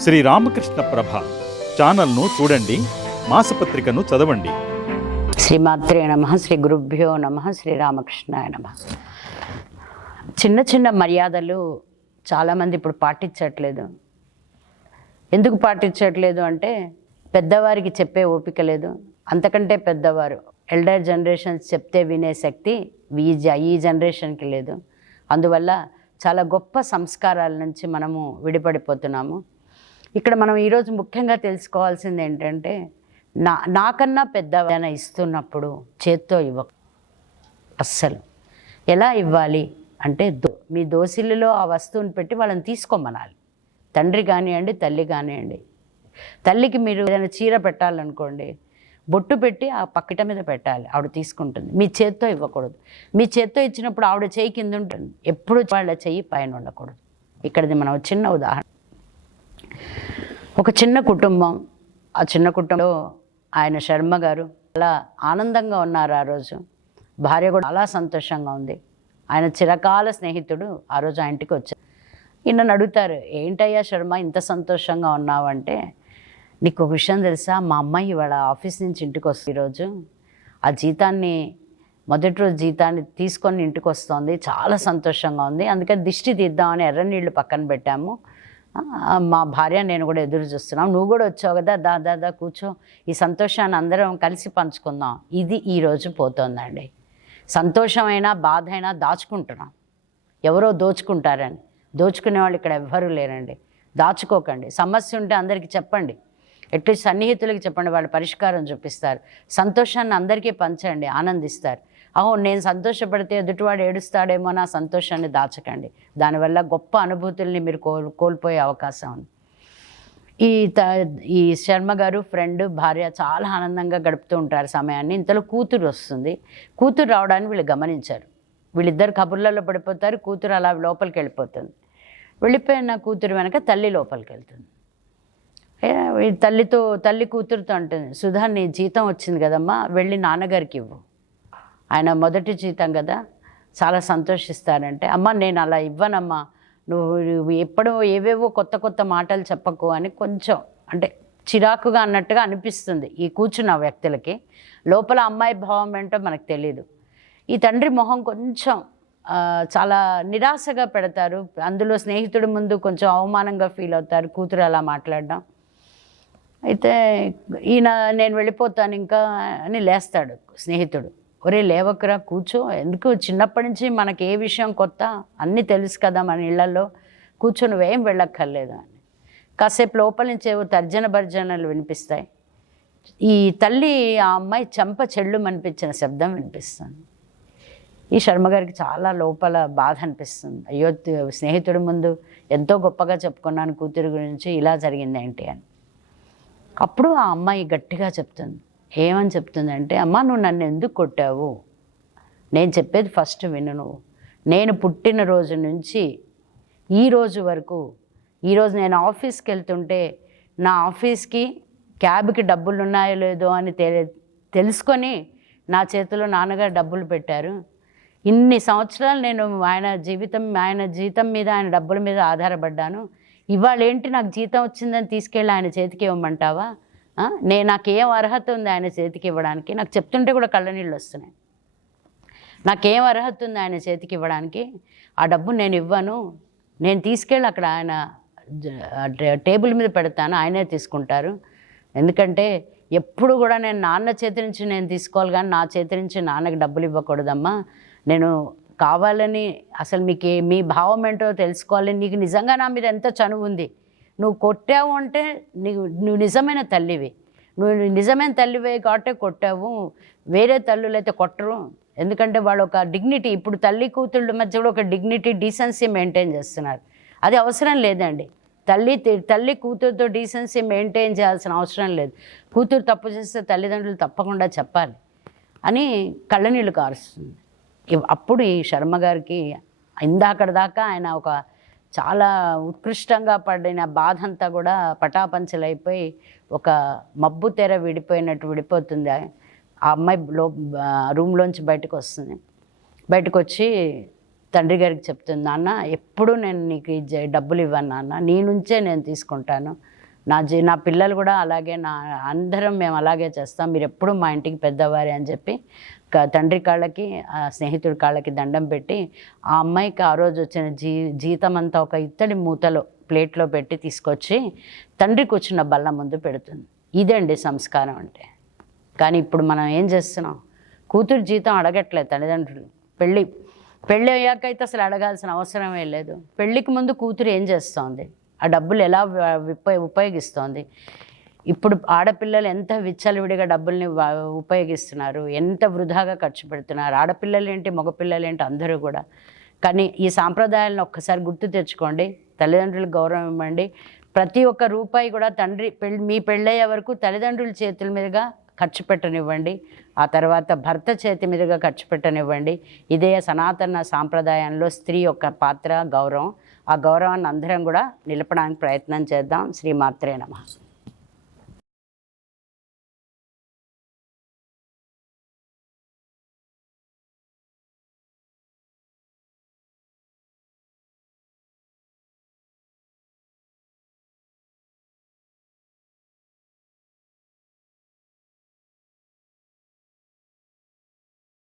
శ్రీ రామకృష్ణ ప్రభ ఛానల్ను చూడండి మాసపత్రికను చదవండి. శ్రీమాత్రే నమ శ్రీ గురుభ్యో నమ శ్రీరామకృష్ణాయ నమ. చిన్న చిన్న మర్యాదలు చాలామంది ఇప్పుడు పాటించట్లేదు. ఎందుకు పాటించట్లేదు అంటే పెద్దవారికి చెప్పే ఓపిక లేదు. అంతకంటే పెద్దవారు ఎల్డర్ జనరేషన్స్ చెప్తే వినే శక్తి ఈ జ- ఈ జనరేషన్కి లేదు. అందువల్ల చాలా గొప్ప సంస్కారాల నుంచి మనము విడిపడిపోతున్నాము. ఇక్కడ మనం ఈరోజు ముఖ్యంగా తెలుసుకోవాల్సింది ఏంటంటే నా నాకన్నా పెద్దవైనా ఇస్తున్నప్పుడు చేత్తో ఇవ్వ అస్సలు. ఎలా ఇవ్వాలి అంటే దో మీ దోసిలిలో ఆ వస్తువుని పెట్టి వాళ్ళని తీసుకోమనాలి. తండ్రి కానివ్వండి తల్లి కానివ్వండి. తల్లికి మీరు ఏదైనా చీర పెట్టాలనుకోండి బొట్టు పెట్టి ఆ పక్కట మీద పెట్టాలి ఆవిడ తీసుకుంటుంది. మీ చేత్తో ఇవ్వకూడదు. మీ చేత్తో ఇచ్చినప్పుడు ఆవిడ చేయి కింద ఉంటుంది. ఎప్పుడు వాళ్ళ చెయ్యి పైన ఉండకూడదు. ఇక్కడది మనం చిన్న ఉదాహరణ. ఒక చిన్న కుటుంబం. ఆ చిన్న కుటుంబంలో ఆయన శర్మ గారు చాలా ఆనందంగా ఉన్నారు ఆ రోజు. భార్య కూడా చాలా సంతోషంగా ఉంది. ఆయన చిరకాల స్నేహితుడు ఆ రోజు ఆ ఇంటికి వచ్చారు. ఈయనను అడుగుతారు ఏంటయ్యా శర్మ ఇంత సంతోషంగా ఉన్నావంటే నీకు ఒక విషయం తెలుసా? మా అమ్మాయి ఇవాళ ఆఫీస్ నుంచి ఇంటికి వస్తుంది ఈరోజు. ఆ జీతాన్ని మొదటి రోజు జీతాన్ని తీసుకొని ఇంటికి వస్తుంది. చాలా సంతోషంగా ఉంది. అందుకని దిష్టి తీద్దామని ఎర్ర నీళ్ళు పక్కన పెట్టాము. మా భార్య నేను కూడా ఎదురు చూస్తున్నాం. నువ్వు కూడా వచ్చావు కదా దా దా దా కూర్చో. ఈ సంతోషాన్ని అందరం కలిసి పంచుకుందాం. ఇది ఈరోజు పోతుందండి. సంతోషమైనా బాధ అయినా దాచుకుంటున్నాం. ఎవరో దోచుకుంటారని. దోచుకునే వాళ్ళు ఇక్కడ ఎవ్వరూ లేరండి. దాచుకోకండి. సమస్య ఉంటే అందరికీ చెప్పండి. ఎట్లీస్ట్ సన్నిహితులకి చెప్పండి. వాళ్ళు పరిష్కారం చూపిస్తారు. సంతోషాన్ని అందరికీ పంచండి. ఆనందిస్తారు. అహో నేను సంతోషపడితే ఎదుటివాడు ఏడుస్తాడేమో నా సంతోషాన్ని దాచకండి. దానివల్ల గొప్ప అనుభూతుల్ని మీరు కోల్ కోల్పోయే అవకాశం ఉంది. ఈ త ఈ శర్మ గారు ఫ్రెండ్ భార్య చాలా ఆనందంగా గడుపుతూ ఉంటారు సమయాన్ని. ఇంతలో కూతురు వస్తుంది. కూతురు రావడాన్ని వీళ్ళు గమనించారు. వీళ్ళిద్దరు కబుర్లలో పడిపోతారు. కూతురు అలా లోపలికి వెళ్ళిపోతుంది. వెళ్ళిపోయిన కూతురు వెనక తల్లి లోపలికి వెళ్తుంది. తల్లితో తల్లి కూతురుతో అంటుంది సుధా నీ జీతం వచ్చింది కదమ్మా వెళ్ళి నాన్నగారికి ఇవ్వు. ఆయన మొదటి జీతం కదా. చాలా సంతోషిస్తారంటే అమ్మ నేను అలా ఇవ్వనమ్మా. నువ్వు నువ్వు ఎప్పుడో ఏవేవో కొత్త కొత్త మాటలు చెప్పకు అని కొంచెం అంటే చిరాకుగా అన్నట్టుగా అనిపిస్తుంది ఈ కూర్చున్న వ్యక్తులకి. లోపల అమ్మాయి భావం ఏంటో మనకు తెలియదు ఈ తండ్రి మొహం కొంచెం చాలా నిరాశగా పెడతారు. అందులో స్నేహితుడి ముందు కొంచెం అవమానంగా ఫీల్ అవుతారు. కూతురు అలా మాట్లాడడం. అయితే ఈయన నేను వెళ్ళిపోతాను ఇంకా అని లేస్తాడు స్నేహితుడు. ఒరే లేవకురా కూర్చో. ఎందుకు? చిన్నప్పటి నుంచి మనకి ఏ విషయం కొత్త? అన్నీ తెలుసు కదా మన ఇళ్ళలో కూర్చో నువ్వేం వెళ్ళక్కర్లేదు అని. కాసేపు లోపల నుంచి ఏవో తర్జన భర్జనలు వినిపిస్తాయి. ఈ తల్లి ఆ అమ్మాయి చెంప చెళ్ళు అనిపించిన శబ్దం వినిపిస్తుంది. ఈ శర్మ గారికి చాలా లోపల బాధ అనిపిస్తుంది. అయ్యో స్నేహితుడి ముందు ఎంతో గొప్పగా చెప్పుకున్నాను కూతురు గురించి ఇలా జరిగింది ఏంటి అని. అప్పుడు ఆ అమ్మాయి గట్టిగా చెప్తుంది. ఏమని చెప్తుందంటే అమ్మ నువ్వు నన్ను ఎందుకు కొట్టావు? నేను చెప్పేది ఫస్ట్ విను నువ్వు. నేను పుట్టిన రోజు నుంచి ఈ రోజు వరకు ఈరోజు నేను ఆఫీస్కి వెళ్తుంటే నా ఆఫీస్కి క్యాబ్కి డబ్బులు ఉన్నాయో లేదో అని తె తెలుసుకొని నా చేతిలో నాన్నగారు డబ్బులు పెట్టారు. ఇన్ని సంవత్సరాలు నేను ఆయన జీవితం ఆయన జీతం మీద ఆయన డబ్బుల మీద ఆధారపడ్డాను. ఇవాళ ఏంటి నాకు జీతం వచ్చిందని తీసుకెళ్ళి ఆయన చేతికి ఇవ్వమంటావా? నేను నాకేం అర్హత ఉంది ఆయన చేతికి ఇవ్వడానికి? నాకు చెప్తుంటే కూడా కళ్ళ నీళ్ళు వస్తున్నాయి. నాకేం అర్హత ఉంది ఆయన చేతికి ఇవ్వడానికి? ఆ డబ్బు నేను ఇవ్వను. నేను తీసుకెళ్ళి అక్కడ ఆయన టేబుల్ మీద పెడతాను. ఆయనే తీసుకుంటారు. ఎందుకంటే ఎప్పుడు కూడా నేను నాన్న చేతి నుంచి నేను తీసుకోవాలి కానీ నా చేతి నుంచి నాన్నకి డబ్బులు ఇవ్వకూడదమ్మా. నేను కావాలని అసలు మీకు మీ భావం ఏంటో తెలుసుకోవాలి. నీకు నిజంగా నా మీద ఎంత చనువు ఉంది? నువ్వు కొట్టావు అంటే నీ నువ్వు నిజమైన తల్లివి. నువ్వు నిజమైన తల్లివే కాబట్టి కొట్టావు. వేరే తల్లులు అయితే కొట్టరు. ఎందుకంటే వాళ్ళు ఒక డిగ్నిటీ ఇప్పుడు తల్లి కూతుళ్ళ మధ్య కూడా ఒక డిగ్నిటీ డీసెన్సీ మెయింటైన్ చేస్తున్నారు. అది అవసరం లేదండి. తల్లి తల్లి కూతురుతో డీసెన్సీ మెయింటైన్ చేయాల్సిన అవసరం లేదు. కూతురు తప్పు చేస్తే తల్లిదండ్రులు తప్పకుండా చెప్పాలి అని కళ్ళనీళ్ళు కారుస్తుంది. అప్పుడు ఈ శర్మ గారికి ఇందాకడ దాకా ఆయన ఒక చాలా ఉత్కృష్టంగా పడిన బాధ అంతా కూడా పటాపంచలైపోయి ఒక మబ్బు తెర విడిపోయినట్టు విడిపోతుంది. ఆ అమ్మాయి లో రూమ్లోంచి బయటకు వస్తుంది బయటకు వచ్చి తండ్రి గారికి చెప్తుంది నాన్న ఎప్పుడు నేను నీకు జ- డబ్బులు ఇవ్వను నాన్న. నీ నుంచే నేను తీసుకుంటాను. నా జీ నా పిల్లలు కూడా అలాగే నా అందరం మేము అలాగే చేస్తాం. మీరు ఎప్పుడు మా ఇంటికి పెద్దవారే అని చెప్పి తండ్రి కాళ్ళకి ఆ స్నేహితుడి కాళ్ళకి దండం పెట్టి ఆ అమ్మాయికి ఆ రోజు వచ్చిన జీ జీతం అంతా ఒక ఇత్తడి మూతలో ప్లేట్లో పెట్టి తీసుకొచ్చి తండ్రి కూర్చున్న బల్ల ముందు పెడుతుంది. ఇదండి సంస్కారం అంటే. కానీ ఇప్పుడు మనం ఏం చేస్తున్నాం? కూతురు జీతం అడగట్లేదు తల్లిదండ్రులు. పెళ్ళి పెళ్ళి అయ్యాక అయితే అసలు అడగాల్సిన అవసరమే లేదు. పెళ్ళికి ముందు కూతురు ఏం చేస్తోంది? ఆ డబ్బులు ఎలా విప ఉపయోగిస్తోంది? ఇప్పుడు ఆడపిల్లలు ఎంత విచ్చలవిడిగా డబ్బుల్ని ఉపయోగిస్తున్నారు ఎంత వృధాగా ఖర్చు పెడుతున్నారు ఆడపిల్లలేంటి మగపిల్లలేంటి అందరూ కూడా. కానీ ఈ సాంప్రదాయాలను ఒక్కసారి గుర్తు తెచ్చుకోండి తల్లిదండ్రులకు గౌరవం ఇవ్వండి. ప్రతి ఒక్క రూపాయి కూడా తండ్రి పెళ్ళి మీ పెళ్ళయ్యే వరకు తల్లిదండ్రుల చేతుల మీదుగా ఖర్చు పెట్టనివ్వండి ఆ తర్వాత భర్త చేతి మీదుగా ఖర్చు పెట్టనివ్వండి. ఇదే సనాతన సాంప్రదాయంలో స్త్రీ యొక్క పాత్ర గౌరవం. ఆ గౌరవాన్ని అందరం కూడా నిలపడానికి ప్రయత్నం చేద్దాం. శ్రీమాత్రే నమ.